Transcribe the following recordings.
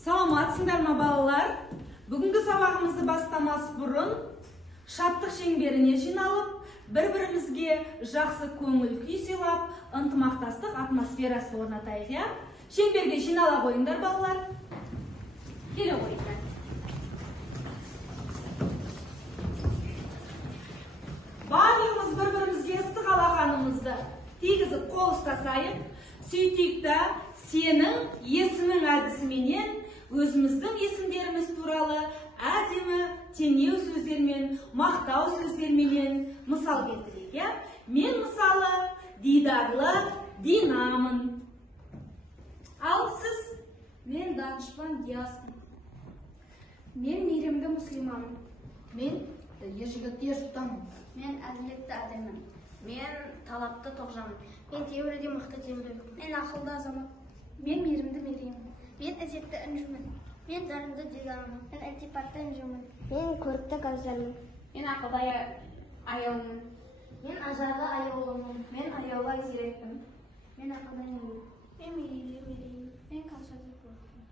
Саламатсыңдар ма балалар? Бүгінгі сабағымызды бастамас бұрын шаттық шеңберіне жиналып, бір-бірімізге жақсы көңіл күй сыйлап, ынтымақтастық атмосферасы орнатайық, я? Шеңберге жинала қойыңдар балалар. Келе қойыңдар. Барлығымыз бір-бірімізге ыстық алақанымызды тигізіп қол ұстасайық. Сөйтейік та сенің есімің әдісіменен өзіміздің есімдеріміз туралы әдемі теңеу сөздермен, мақтау сөздерменен мысал келтірейік, я? Мен мысалы Дидарлы Динамын. Ал сіз? Мен Данышпан Диаспын. Мен Мейірімді Мұслимамын. Мен Ержігітті Ерсұлтанмын. Мен Әділетті Әдемін. Мен Талапты Тоғжанмын. Мен Теуірді Мықты Теуірді. Мен Ақылды Азамат. Мен Мейірімді Мереймін. Мен Ізетті Інжімін. Мен Дарынды Дидармын. Мен Ілтипатты Інжімін. Мен Көрікті Газдармын. Мен Ақылдай Аяулымын. Мен Ажарлы Аяулымын. Мен Аяулы Айзерекпін. Мен Ақылдай Нұрмын. Мен Мерейлі Мереймін. Мен Калшаты Көрікпін.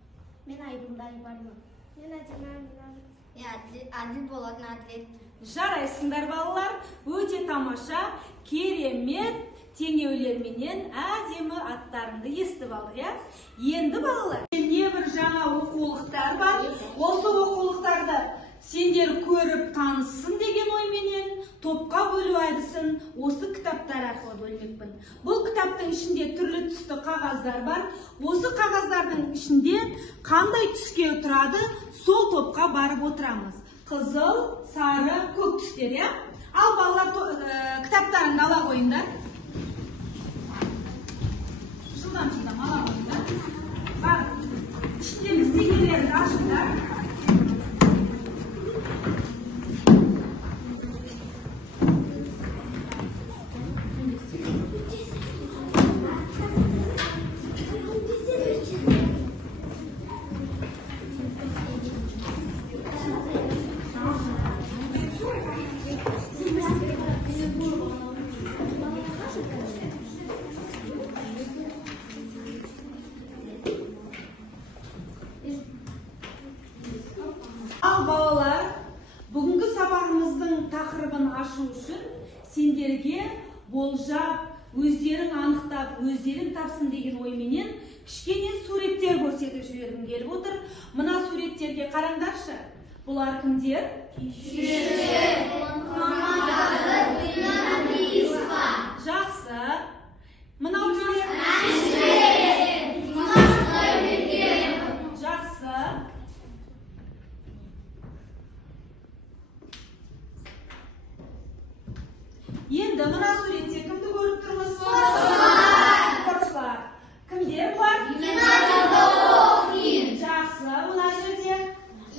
Мен Айбынды Айбармын. Мен Әдемі Әмінамын. Әділ болатын Әділет. Жарайсыңдар балалар, өте тамаша, керемет теңеулерменен әдемі аттарыңды естіп алдық, я? Енді балалар, небір жаңа оқулықтар бар. Осы оқулықтарды сендер көріп таныссын деген ойменен топқа бөлу әдісін осы кітаптар арқылы бөлмекпін. Бұл кітаптың ішінде түрлі түсті қағаздар бар. Осы қағаздардың ішінде қандай түске тұрады, сол топқа барып отырамыз. Қызыл, сары, көк түстер, я? Ал балалар кітаптарыңды ала қойыңдар. Жылдам ала қойыңдар. Бар, ішіндегі стекелерді ашыңдар. Ал балалар, бүгінгі сабағымыздың тақырыбын ашу үшін сендерге болжап, өздерің анықтап, өздерің тапсын деген ойменен кішкене суреттер көрсетіп жібергім келіп отыр. Мына суреттерге қараңдаршы. Бұлар кімдер? Жақсы. Мынау кімдер? Жақсы. Енді мына суретте кімді көріп тұрмыз? Спортшылар. Кімдер бұлар? Гимназияда оқиын. Жақсы. Мына жерде?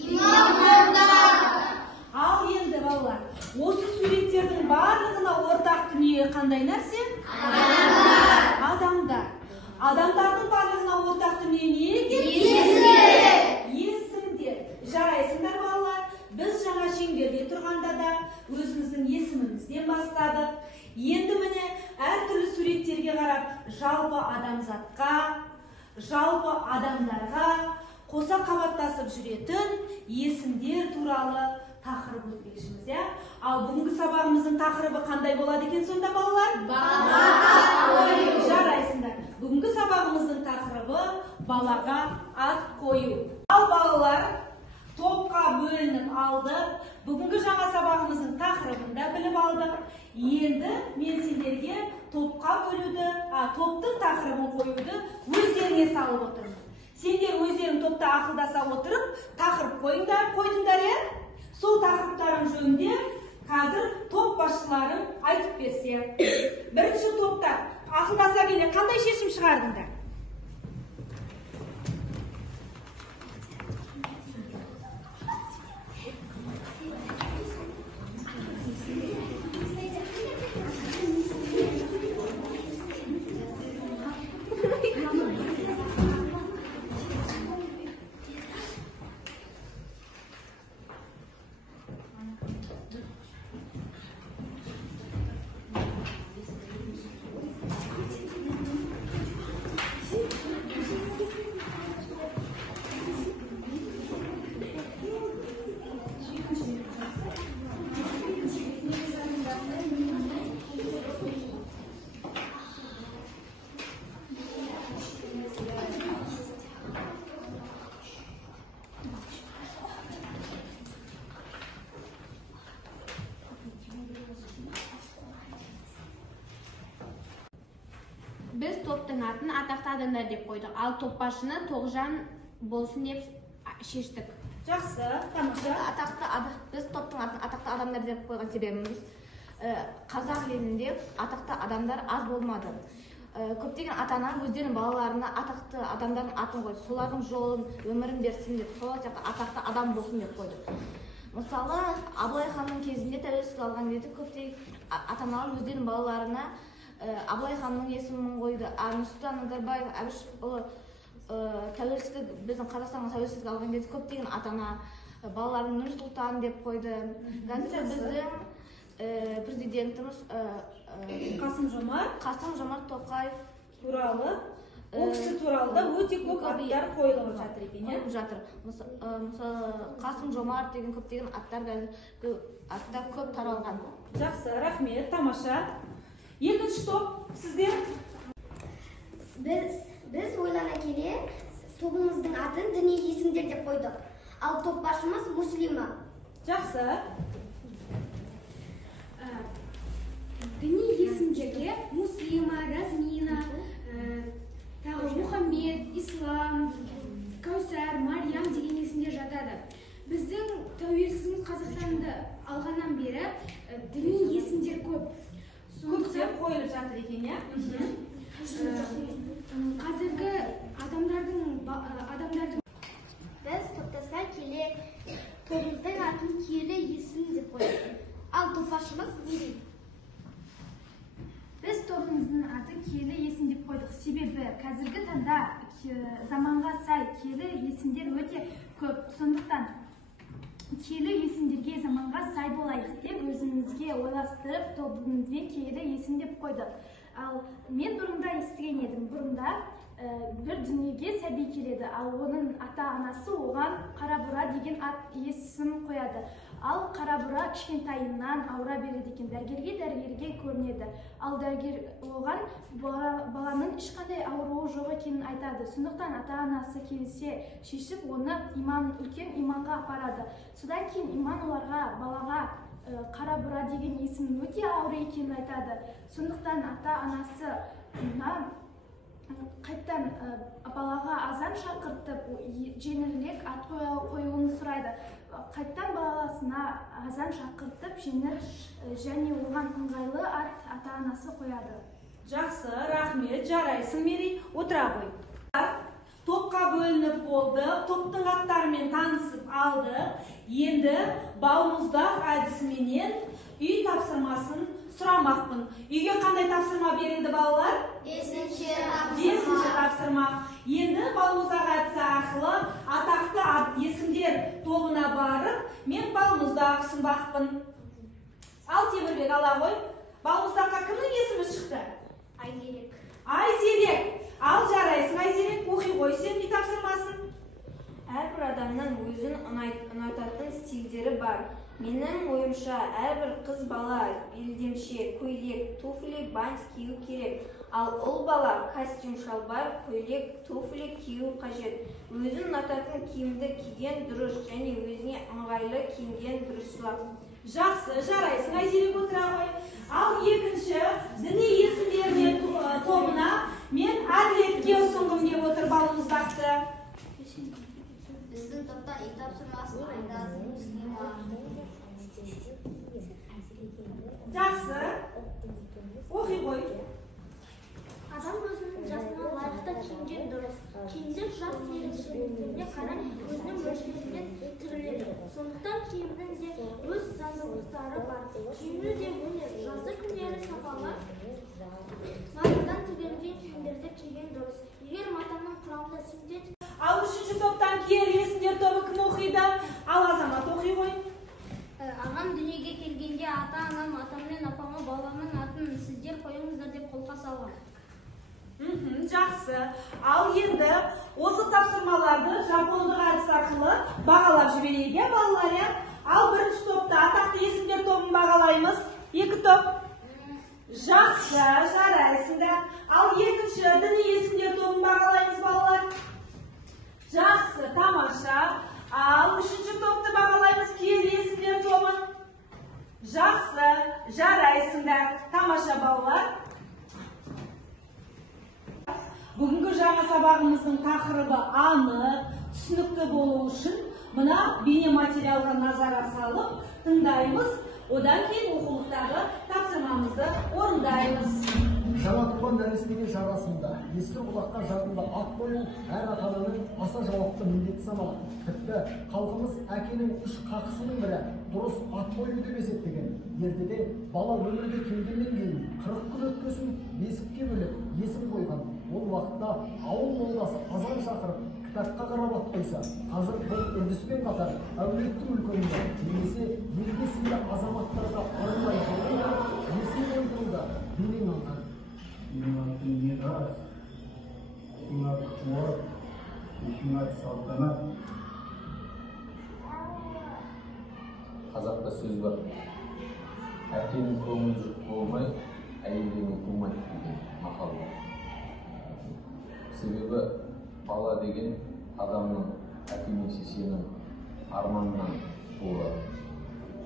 Имамдарда. Ал енді балалар, осы суреттердің барлығына ортақ дүние қандай нәрсе? Адамдар. Адамдар. Адамдардың барлығына ортақ дүние не екен? Есім. Есімдер. Жарайсыңдар балалар. Біз жаңа шеңберде тұрғанда да өзіміздің есімімізден бастадық. Енді міне әртүрлі суреттерге қарап, жалпы адамзатқа, жалпы адамдарға қоса қабаттасып жүретін есімдер туралы тақырып өтпекшіміз, я? Ал бүгінгі сабағымыздың тақырыбы қандай болады екен сонда балалар? Балаға ат қою. Жарайсыңдар. Бүгінгі сабағымыздың тақырыбы балаға ат қою. Ал балалар, топқа бөлініп алдық. Бүгінгі жаңа сабағымыздың тақырыбын да біліп алдық. Енді мен сендерге топқа бөлуді, топтың тақырыбын қоюды өздеріңе салып отырмын. Сендер өздерің топта ақылдаса отырып, тақырып қойдыңдар, я? Сол тақырыптарың жөнінде қазір топ басшыларың айтып берсе. Бірінші топта ақылдаса келе қандай шешім шығардыңдар? топтың атын атақты адамдар деп қойдық. Ал топ башыны Тоғжан болсын деп шештік. Жақсы, тамаша. Біз топтың атын атақты адамдар деп қойған себебіміз қазақ елінде атақты адамдар аз болмады. Көптеген ата-ана өздерінің балаларына атақты адамдардың атын қойды. Солардың жолын, өмірін берсін деп, сол сияқты атақты адам болсын деп қойды. Мысалы, Абылай ханның кезінде тәуелсіздік алған кезде көптеген ата-аналар өздерінің балаларына Абылай ханның есімін қойды. Нұрсұлтан Назарбаев, Әбіш ұлы тәуелсіздік, біздің Қазақстанға тәуелсіздік алған кезде көптеген ата-ана балаларын Нұрсұлтан деп қойды. Қазір біздің президентіміз Қасым-Жомарт Тоқаев туралы, ол кісі туралы да өте көп аттар қойылып жатыр екен. Қойылып жатыр. Мысалы, Қасым-Жомарт деген көптеген аттар көп таралған. Жақсы, рахмет, тамаша. Екінші топ, сіздер? Біз ойлана келе тобымыздың атын діни есімдер деп қойдық. Ал топ башымыз Муслима. Жақсы. Діни есімдерге Муслима, Размина, тағы Мұхаммед, Ислам, Каусар, Мариям деген есімдер жатады. Біздің тәуелсіздігіміз Қазақстанды алғаннан бері діни есімдер көп. Көптеп қойылып жатыр екен, иә? Қазіргі адамдардың Біз топтаса келе тобымыздың атын киелі есім деп қойдық. Ал топ башымыз Мерей. Біз тобымыздың атын киелі есім деп қойдық. Себебі қазіргі таңда заманға сай киелі есімдер өте көп. Сондықтан киелі есімдерге заманға сай болайық деп өзімізге ойластырып тобымызбен киелі есім деп қойдық. Ал мен бұрында естіген едім. Бұрында бір дүниеге сәби келеді, ал оның ата-анасы оған Қарабұра деген ат есім қояды. Ал Қарабұра кішкентайынан ауыра береді екен, дәрігерге көрінеді. Ал дәрігер оған баланың ешқандай ауруы жоқ екенін айтады. Сондықтан ата-анасы келсе шешіп, оны үлкен иманға апарады. Содан кейін иман оларға, балаға Қарабұра деген есім өте ауыр екенін айтады. Сондықтан ата-анасы қайттан балаға азан шақыртып, жеңілірек ат қоюын сұрайды. Қайттан баласына азан шақыртып, жеңіл және оған ыңғайлы ата-анасы қояды. Жақсы, рахмет, жарайсың Мерей, отыра қой. Топқа бөлініп болды, топтың аттарымен танысып алды. Енді балмұздақ әдісіменен үй тапсырмасын сұрамақпын. Үйге қандай тапсырма берілді балалар? 5-ші тапсырма. Енді балмұздақ әдісі арқылы атақты есімдер тобына барып, мен балмұздақ ұсынбақпын. Ал Темірбек, ала ғой. Балмұздаққа кімнің есімі шықты? Айзерек. Ал жарайсың Айзерек, оқи ғой сен үй тапсырмасын. Әрбір адамның өзін ұнататын стильдері бар. Менің ойымша, әрбір қыз бала белдемше, көйлек, туфли, банс кию керек. Ал ұл бала костюм, шалбар, көйлек, туфли кию қажет. Өзін ұнататын киімді киген дұрыс және өзіне ыңғайлы киінген дұрысырақ. Жақсы, жарайсың Айзерек, отыра ғой. Ал екінші діни есімдермен тобына мен Әділетке ұсынғым деп отыр балмұздақты. Біздің топтан үй тапсырмасын Айдас, Муслима. Жақсы, оқи ғой. Адам өзінің жасына лайықты киінген дұрыс. Киімдер жас ерекшелігіне қарай өзінің мөлшерімен тігіледі. Сондықтан киімнің де өз заңдылықтары бар. Киімді де өнер, жазды күндері сапалы матадан тігілген киімдерді киген дұрыс. Егер матаның құрамында синтетика. Ал үшінші топтан киелі есімдер тобы кім оқиды? Ал Азамат оқи ғой. Ағам дүниеге келгенде ата-анам, атам мен апама баламның атын сіздер қойыңыздар деп қолқа салған. Жақсы. Ал енді осы тапсырмаларды жапондық әдіс арқылы бағалап жіберейік, балалар. Ал бірінші топта атақты есімдер тобын бағалаймыз. Екі топ. Жақсы, жарайсыңдар. Ал екінші діни есімдер тобын бағалаймыз, балалар. Жақсы, тамаша. Ал үшінші топты бағалаймыз, киелі есімдер тобын. Жақсы, жарайсыңдар. Тамаша, балалар. анық, түсінікті болу үшін мына бейне материалға назар салып тыңдаймыз, одан кейін оқулықтағы тапсырмамызды орындаймыз. Жаңа туған нәрестеге жарасында ескі құлаққа жақында ат қою әр ата-ананың аса жауапты міндеті саналады. Тіпті халқымыз әкенің үш қақысының бірі дұрыс ат қою деп есептеген. Ертеде бала өмірге келгеннен кейін 40 күн өткесін бесікке бөліп есім қойған. Ол уақытта ауыл молдасы азан шақырып кітапқа қарап ат қойса, қазір бұл үрдіспен қатар әулеттің үлкенінде немесе елге сыйлы азаматтарға арнайы қойылды, есім қойдыруда белең алған. Менің атым не рас, сенің аты жуар, сенің аты салтанат. Қазақта сөз бар, әкенің көңілі жүк болмай, әйелден тумайды деген мақал бар. Себебі бала деген адамның әке мен шешенің арманынан туылады.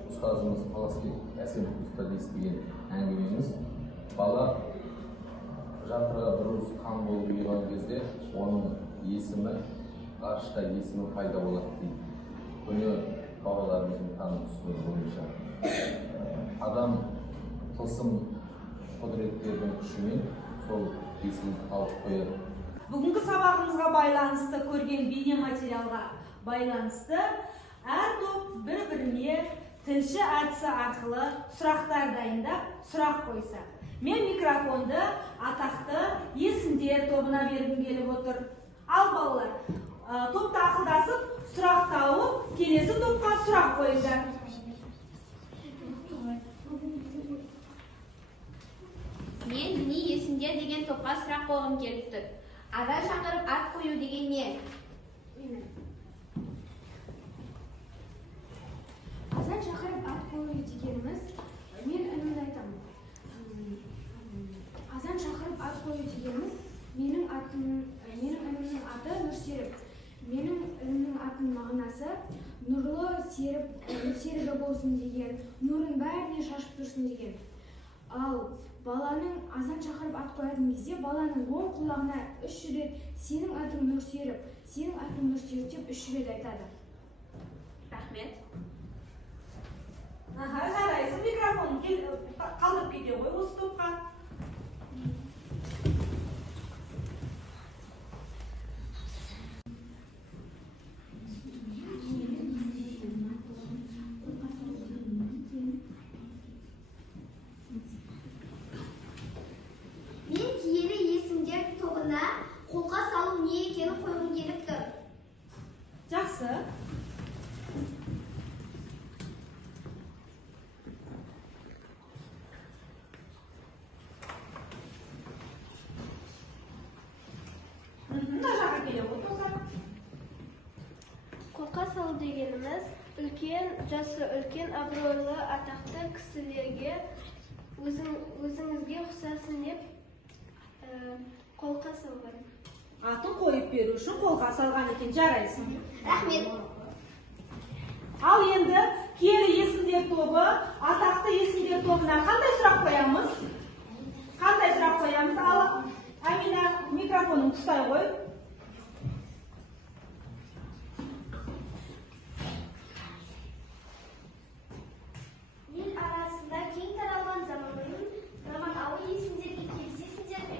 Ұстазымыз Таласбек Әсенов ұстаз естіген әңгімеміз, бала жатырға бір уыс қан болып үйған кезде оның есімі, ғарышта есімі пайда болады дейді. Көне бабаларымыздың таным түсінігі бойынша адам тылсым құдіреттердің күшімен сол есімді алып қояды. Бүгінгі сабағымызға байланысты, көрген бейне материалға байланысты әр топ бір-біріне тілші әдісі арқылы сұрақтар дайындап, сұрақ қойса. Мен микрофонды атақты есімдер тобына бергім келіп отыр. Ал балалар, топта ақылдасып, сұрақ тауып, келесі топқа сұрақ қойыңдар. Мен діни есімдер деген топқа сұрақ қойғым келіп тұр. Азан шақырып ат қою деген не? Азан шақырып ат қою дегеніміз, мен үнімді айтамын. Азан шақырып ат қою дегеніміз, менің інімнің аты Нұрсеріп. Менің інімнің атының мағынасы нұрлы серігі болсын деген, нұрын бәріне шашып тұрсын деген. Ал баланың азан шақырып ат қоятын кезде баланың оң құлағына 3 рет сенің атың Нұрсеріп, сенің атың Нұрсеріп деп 3 рет айтады. Рахмет. Жарайсың, микрофонын қалдырып кете ғой осы топқа. Мен киелі есімдер тобына қолқа салу не екенін қойғым келіп тұр. Жақсы. Қолқа салу дегеніміз, жасы үлкен, абыройлы, атақты кісілерге өзіңізге ұқсасын деп қолқа салған. Атын қойып беру үшін қолға салған екен, жарайсың. Рахмет. Ал енді киелі есімдер тобы, атақты есімдер тобына қандай сұрақ қоямыз? Қандай сұрақ қоямыз? Ал Амина, микрофонын тұстай қой. Ел арасында кең таралған заманауи есімдерге келісесіздер ме?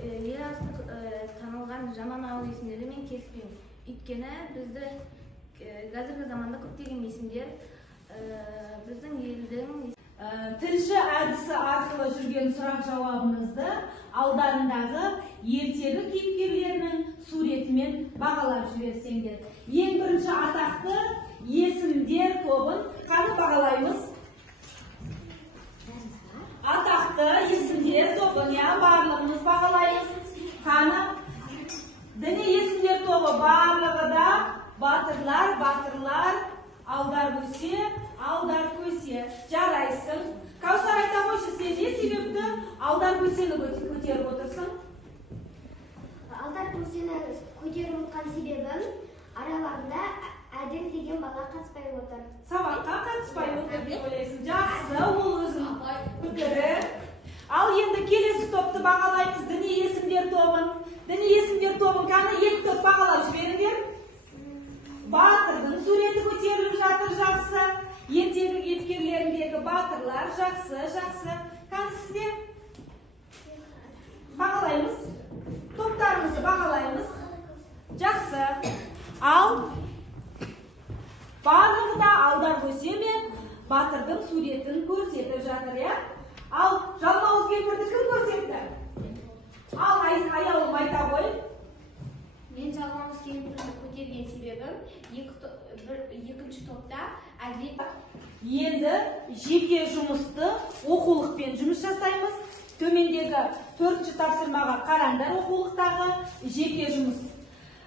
Ел арасында танылған заманауи есімдерді мен келіспеймін. Өйткені бізді қазіргі заманда көптеген есімдер біздің елдің Тілші әдісі арқылы жүрген сұрақ жауабымызды алдарындағы ертегі кейіпкерлерінің суретімен бағалап жіберсеңдер. Ең бірінші атақты есімдер тобын қаны бағалаймыз? Атақты есімдер тобын, барлығымыз бағалаймыз. Қаны діни есімдер тобы барлығы да батырлар, алдар көсе, жарайсың. Каусар айта қойшы, сен не себепті алдар көсені көтеріп отырсың? Алдар көсені көтеріп отқан себебім араларында әділ деген бала қатыспай отыр. Сабаққа қатыспай отыр деп тобын қаны 2 топ бағалап жіберіңдер. Батырдың суреті көтеріліп жатыр, жақсы. Ертегі кейіпкерлеріндегі батырлар жақсы. Қаны сіздер бағалаймыз. Топтарымызды бағалаймыз. Жақсы. Ал барлығы да алдар көсемен батырдың суретін көрсетіп жатыр, я? Ал жалмауыз кемпірді кім көрсетті? Ал аяулым айта ғой. Мен жалмауыз кемпірді көтерген себебім екінші топта әділет. Енді жеке жұмысты оқулықпен жұмыс жасаймыз. Төмендегі 4-ші тапсырмаға қараңдар оқулықтағы жеке жұмыс.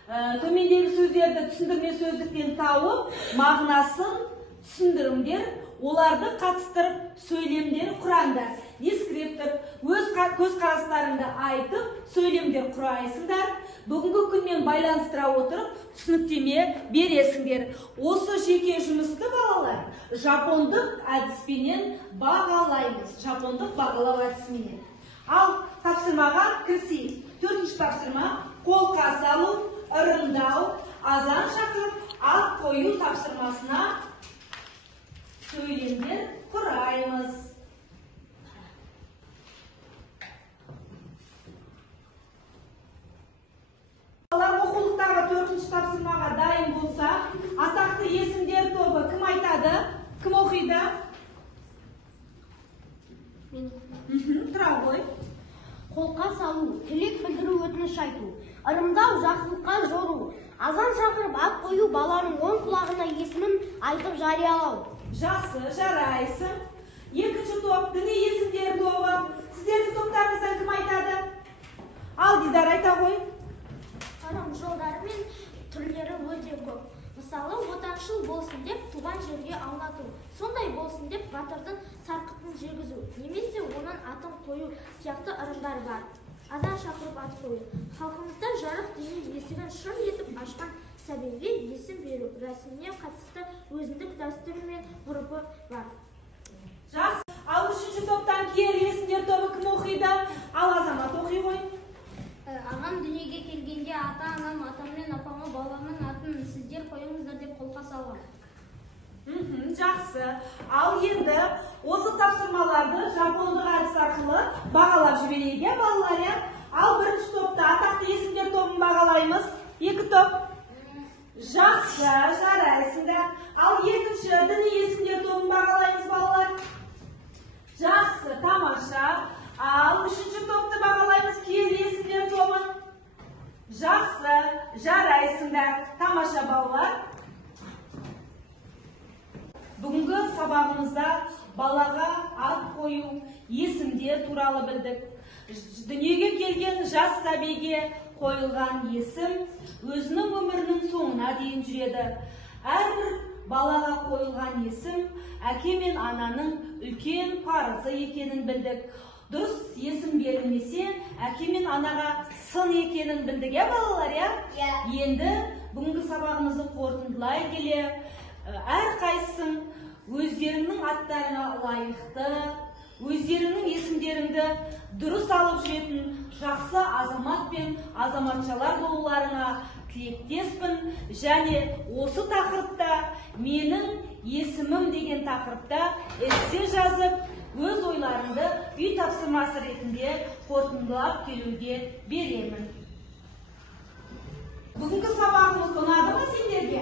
Төмендегі сөздерді түсіндірме сөздіктен тауып, мағынасын түсіндіріңдер, оларды қатыстырып сөйлемдер құраңдар. Дескриптор, өз көзқарастарыңды айтып, сөйлемдер құрайсыңдар. Бүгінгі күнмен байланыстыра отырып, түсініктеме бересіңдер. Осы жеке жұмысты балалар жапондық әдіспенен бағалаймыз. Жапондық бағалау әдісіменен. Ал тапсырмаға кірсейік. 4-ші тапсырма қолқа салу, ырымдау, азан шақырып, ат қою тапсырмасына сөйлемдер құраймыз. Оқулықтағы 4-ші тапсырмаға дайын болса, атақты есімдер тобы кім айтады? Кім оқиды? Тұра ғой. Қолқа салу, тілек білдіру, өтініш айту, ырымдау, жақсылыққа жору, азан шақырып, ат қою, баланың 10 құлағына есімін айтып жариялау. Жақсы, жарайсың. 2-ші топ, діни есімдер тобы. Сіздердің топтарыңыздан кім айтады? Ал Дидар айта ғой. Ырым жолдары мен түрлері өте көп. Мысалы, отаншыл болсын деп туған жерге аунату, сондай болсын деп батырдың сарқытын жегізу, немесе оның атын қою сияқты ырымдар бар. Азан шақырып ат қою. Халқымызда жарық дүние есігін шын етіп ашқан сәбиге есім беру рәсіміне қатысты өзіндік дәстүр мен ғұрпы бар. Жақсы. Ал 3-ші топтан киелі есімдер тобы кім оқиды? Ал Азамат оқи ғой. Ағам дүниеге келгенде ата-анам, атам мен апама баламның атын сіздер қойыңыздар деп қолқа салған. Жақсы. Ал енді осы тапсырмаларды жапондық әдіс арқылы бағалап жіберейік, балалар. Ал 1-ші топта атақты есімдер тобын бағалаймыз. 2 топ. Жақсы, жарайсыңдар. Ал 2-ші діни есімдер тобын бағалаймыз, балалар. Жақсы, тамаша. Ал 3-ші топты бағалаймыз, киелі есімдер тобын. Жақсы, жарайсыңдар. Тамаша, балалар. Бүгінгі сабағымызда балаға ат қою, есімдер туралы білдік. Дүниеге келген жас сәбиге қойылған есім өзінің өмірінің соңына дейін жүреді. Әрбір балаға қойылған есім әке мен ананың үлкен парызы екенін білдік. Дұрыс есім берілмесе, әке мен анаға сын екенін білдік, балалар, Енді бүгінгі сабағымызды қорытындылай келе, әрқайсың өздерінің аттарына лайықты, өздерінің есімдеріңді дұрыс алып жүретін жақсы азамат пен азаматшалар болуларына тілектеспін. Және осы тақырыпта менің есімім деген тақырыпта эссе жазып, өз ойларымды үй тапсырмасы ретінде қорытындылап келуге беремін. Бүгінгі сабағымыз ұнады ма сендерге?